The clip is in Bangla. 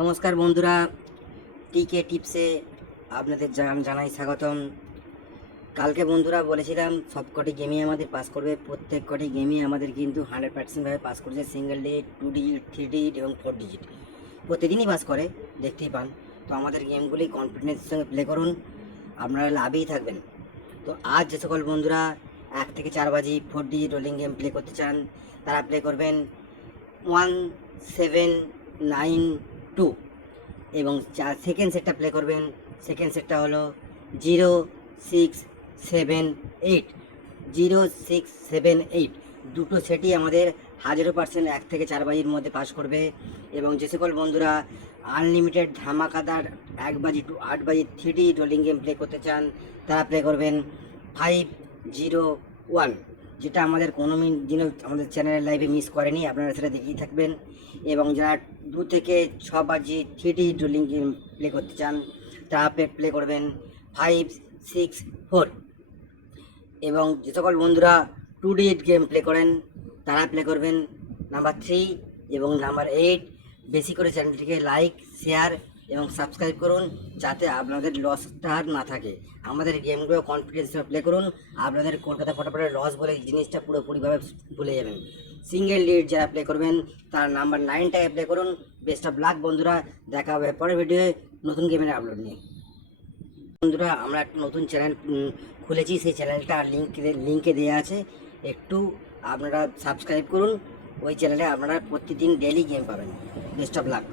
নমস্কার বন্ধুরা, টিকে টিপসে আপনাদের জানাই স্বাগতম। কালকে বন্ধুরা বলেছিলাম সবকটি গেমই আমাদের পাস করবে। প্রত্যেক কটি গেমই আমাদের কিন্তু 100%ভাবে পাস করছে। সিঙ্গেল ডিজিট, 2 ডিজিট, 3 ডিজিট এবং 4 ডিজিট প্রতিদিনই পাস করে, দেখতেই পান। তো আমাদের গেমগুলি কনফিডেন্সের সঙ্গে প্লে করুন, আপনারা লাভেই থাকবেন। তো আজ যে সকল বন্ধুরা 1 থেকে 4 বাজি 4 ডিজিট রোলিং গেম প্লে করতে চান, তারা প্লে করবেন 1792 এবং সেকেন্ড সেটটা প্লে করবেন। সেকেন্ড সেটটা হলো 0678। 0678 দুটো সেটই আমাদের 1000% 1 থেকে 4 বাজির মধ্যে পাস করবে। এবং যে সকল বন্ধুরা আনলিমিটেড ধামাকাদার 1 বাজি টু 8 বাজি 3D রোলিং গেম প্লে করতে চান, তারা প্লে করবেন 501, যেটা আমাদের কোনো দিনও আমাদের চ্যানেলের লাইভে মিস করেনি, আপনারা সেটা দেখেই থাকবেন। এবং যারা 2 থেকে 6 বাজি 3D রোলিং গেম প্লে করতে চান, তারা প্লে করবেন 564। এবং যে সকল বন্ধুরা 2 ডিজিট গেম প্লে করেন, তারা প্লে করবেন নাম্বার 3 এবং নাম্বার 8। বেশি করে চ্যানেলটিকে লাইক, শেয়ার এবং সাবস্ক্রাইব করুন, যাতে আপনাদের লসটা না থাকে। আমাদের গেমগুলো কনফিডেন্স প্লে করুন, আপনাদের কলকাতা ফটাফটের লস বলে জিনিসটা পুরোপুরিভাবে ভুলে যাবেন। সিঙ্গেল লিড যারা প্লে করবেন, তার নাম্বার 9টায় প্লে করুন। বেস্ট অফ লাক বন্ধুরা, দেখা হবে পরের ভিডিওয়ে নতুন গেমের আপলোড নিয়ে। বন্ধুরা, আমরা একটা নতুন চ্যানেল খুলেছি, সেই চ্যানেলটা লিঙ্কে দেওয়া আছে, একটু আপনারা সাবস্ক্রাইব করুন। ওই চ্যানেলে আপনারা প্রতিদিন ডেইলি গেম পাবেন। Best of luck.